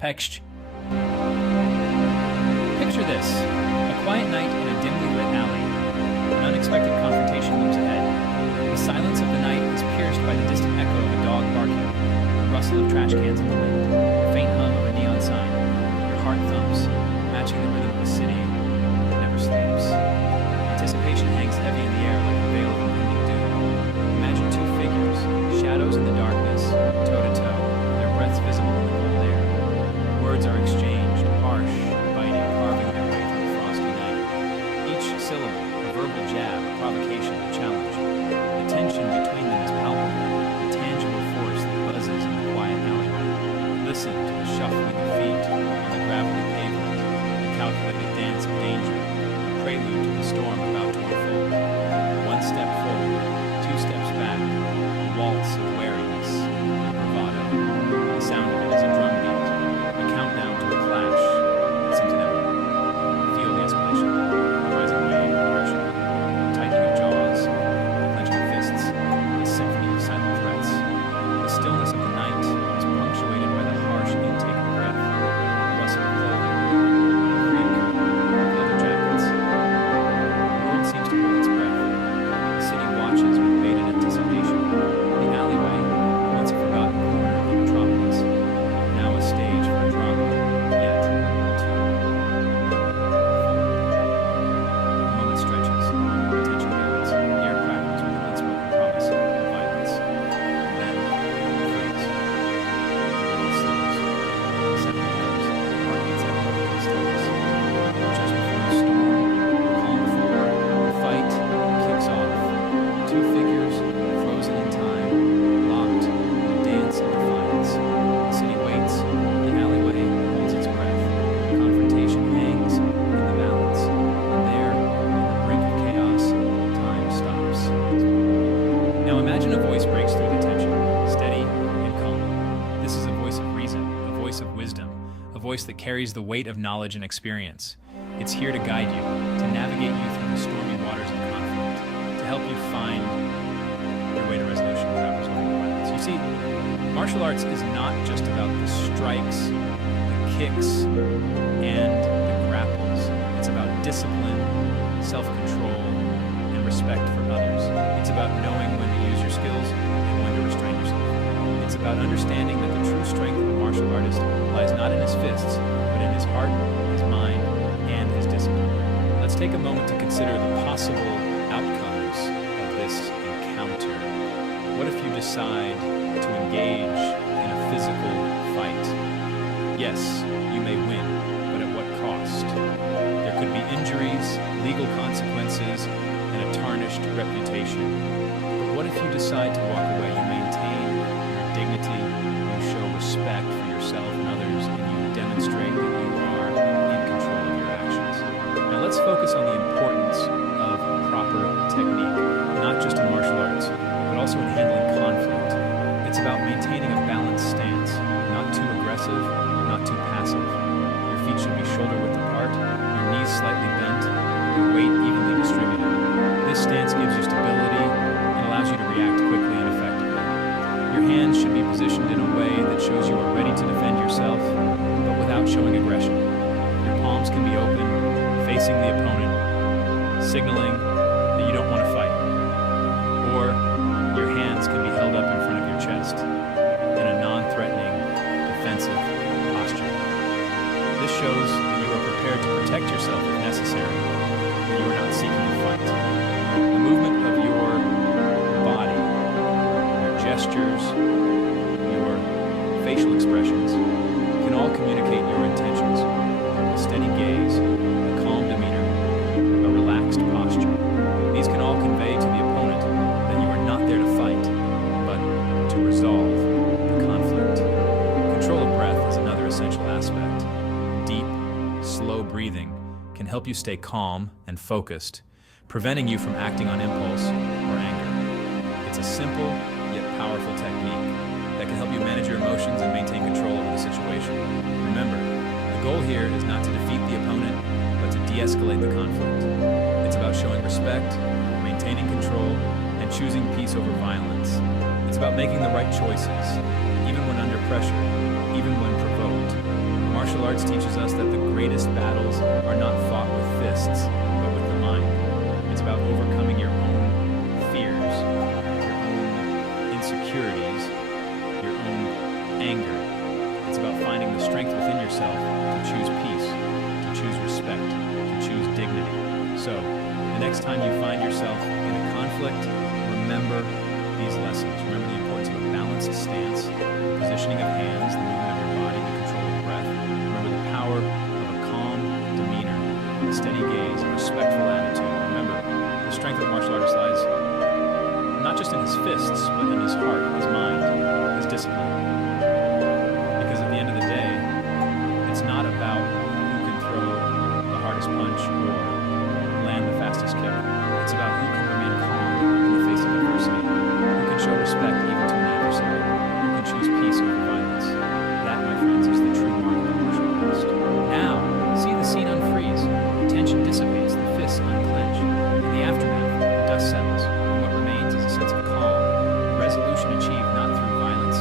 Picture this. A quiet night in a dimly lit alley. An unexpected confrontation looms ahead. The silence of the night is pierced by the distant echo of a dog barking, the rustle of trash cans in the wind, the faint hum of a neon sign. Your heart thumps, matching the rhythm of a city that never sleeps. Anticipation hangs heavy in the air like a veil of impending doom. Imagine two figures, shadows in the darkness, toe to toe, their breaths visible in the cold air. Words are exchanged, harsh, biting, carving their way through the frosty night. Each syllable, a verbal jab, a provocation, a challenge. The tension between them is palpable, a tangible force that buzzes in the quiet alleyway. Listen to the shuffling of feet on the gravelly pavement, the calculated dance of danger, a prelude to the storm about to unfold. One step forward, two steps back, a waltz of wariness and bravado. The sound of it is a drum beat, a countdown to a clash that seems inevitable. Feel the escalation, the rising wave of aggression, the tightening of jaws, the clenching of fists, a symphony of silent threats. The stillness of the night is punctuated by the harsh intake of breath, the rustle of clothing, the creak of leather jackets. The world seems to hold its breath. The city watches with bated anticipation. The alleyway, once a forgotten corner of the metropolis, now a stage for a drama, yet two. The moment stretches, the tension builds, the air crackles with an unspoken promise of violence. Then, it freezes. The world slows. The seven goes, the heartbeats echo in the stillness. Just before the storm, the calm before, the fight kicks off. Two figures, frozen in time, locked in a dance of defiance. The city waits, the alleyway holds its breath. The confrontation hangs in the balance, and there, on the brink of chaos, time stops. Now imagine a voice breaks through the tension, steady and calm. This is a voice of reason, a voice of wisdom, a voice that carries the weight of knowledge and experience. It's here to guide you, to navigate you through the stormy waters of conflict, to help you find your way to resolution without resorting to violence. You see, martial arts is not just about the strikes, the kicks, and the grapples. It's about discipline, self-control, and respect for others. It's about knowing when to use your skills and when to restrain yourself. It's about understanding that the true strength of a martial artist lies not in his fists, but in his heart, his mind, and his discipline. Let's take a moment to consider the possible outcomes of this encounter. What if you decide to engage in a physical fight? Yes, you may win, but at what cost? There could be injuries, legal consequences, and a tarnished reputation. But what if you decide to walk away? You maintain your dignity, you show respect for yourself and others, and you demonstrate that you are in control of your actions. Now let's focus on the importance of proper technique, not just in martial arts, but also in handling conflict. It's about maintaining a balanced stance, not too aggressive, not too passive. Your feet should be shoulder-width apart, your knees slightly bent, your weight evenly distributed. This stance gives you stability and allows you to react quickly and effectively. Your hands should be positioned in a way that shows you are ready to defend yourself, but without showing aggression. Your palms can be open, facing the opponent, signaling that you don't want to fight. Or your hands can be held up in front of your chest in a non-threatening, defensive posture. This shows that you are prepared to protect yourself if necessary, but you are not seeking to fight. The movement of your body, your gestures, your facial expressions can all communicate your intentions. A steady gaze, a calm demeanor, a relaxed posture. These can all convey to the opponent that you are not there to fight, but to resolve the conflict. Control of breath is another essential aspect. Deep, slow breathing can help you stay calm and focused, preventing you from acting on impulse or anger. It's a simple yet powerful technique that can help you manage your emotions and maintain control over the situation. Remember, the goal here is not to defeat the opponent, but to de-escalate the conflict. It's about showing respect, maintaining control, and choosing peace over violence. It's about making the right choices, even when under pressure, even when provoked. arts teaches us that the greatest battles are not fought with fists, but with the mind. It's about overcoming your own fears, your own insecurities, your own anger. It's about finding the strength within yourself to choose peace, to choose respect, to choose dignity. So, the next time you find yourself in a conflict, remember these lessons. Remember the importance of a balanced stance, the positioning of hands, the movement of your body, the control of breath. Remember the power of a calm demeanor, a steady gaze, a respectful attitude. Remember, the strength of the martial artist lies not just in his fists, but in his heart, his mind, his discipline. Because at the end of the day, it's not about who can throw the hardest punch or land the fastest kick. It's about who can remain calm in the face of adversity, who can show respect even to an adversary, who can choose peace over violence. That, my friends, is the true mark of a martial artist. Now, see the scene unfreeze. Tension dissipates, the fists unclench. In the aftermath, the dust settles, and what remains is a sense of calm, a resolution achieved not through violence,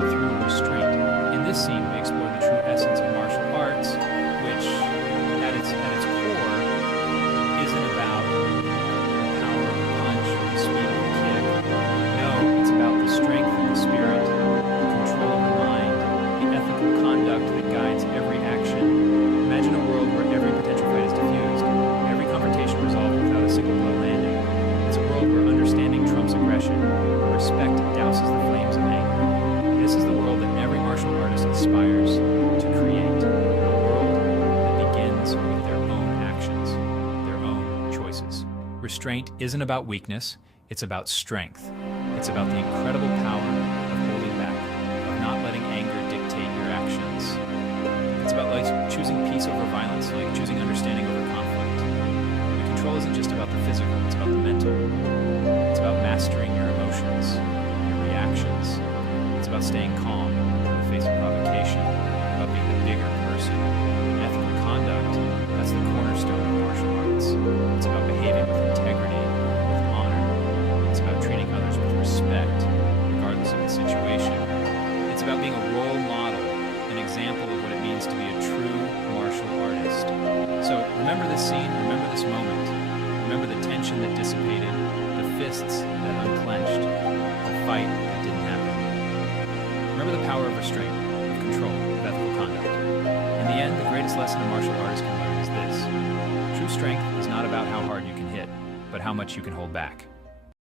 but through restraint. In this scene, we explore the true essence of martial arts, which, at its core, isn't about the power of a punch or the speed of a kick. No, it's about the strength of the spirit, the control of the mind, the ethical conduct that guides every action. Imagine a world where every potential fight is diffused, every confrontation resolved without a single blow landing. It's a world where understanding trumps aggression, where respect douses the flames of anger. This is the world that every martial artist aspires to create, a world that begins with their own actions, their own choices. Restraint isn't about weakness, it's about strength. It's about the incredible power of holding back, of not letting anger dictate your actions. It's about like choosing peace over violence, like choosing understanding over conflict. The control isn't just about the physical, it's about the mental. It's about mastering your emotions, your reactions. It's about staying calm in the face of provocation, about being the bigger person. Ethical conduct, that's the cornerstone of martial arts. It's about behaving with integrity, with honor. It's about treating others with respect, regardless of the situation. It's about being a role model, an example of what it means to be a true martial artist. So remember this scene, remember this moment. Remember the tension that dissipated, the fists that unclenched, the fight that didn't happen. Remember the power of restraint, of control, of ethical conduct. In the end, the greatest lesson a martial artist can learn is this. True strength is not about how hard you can hit, but how much you can hold back.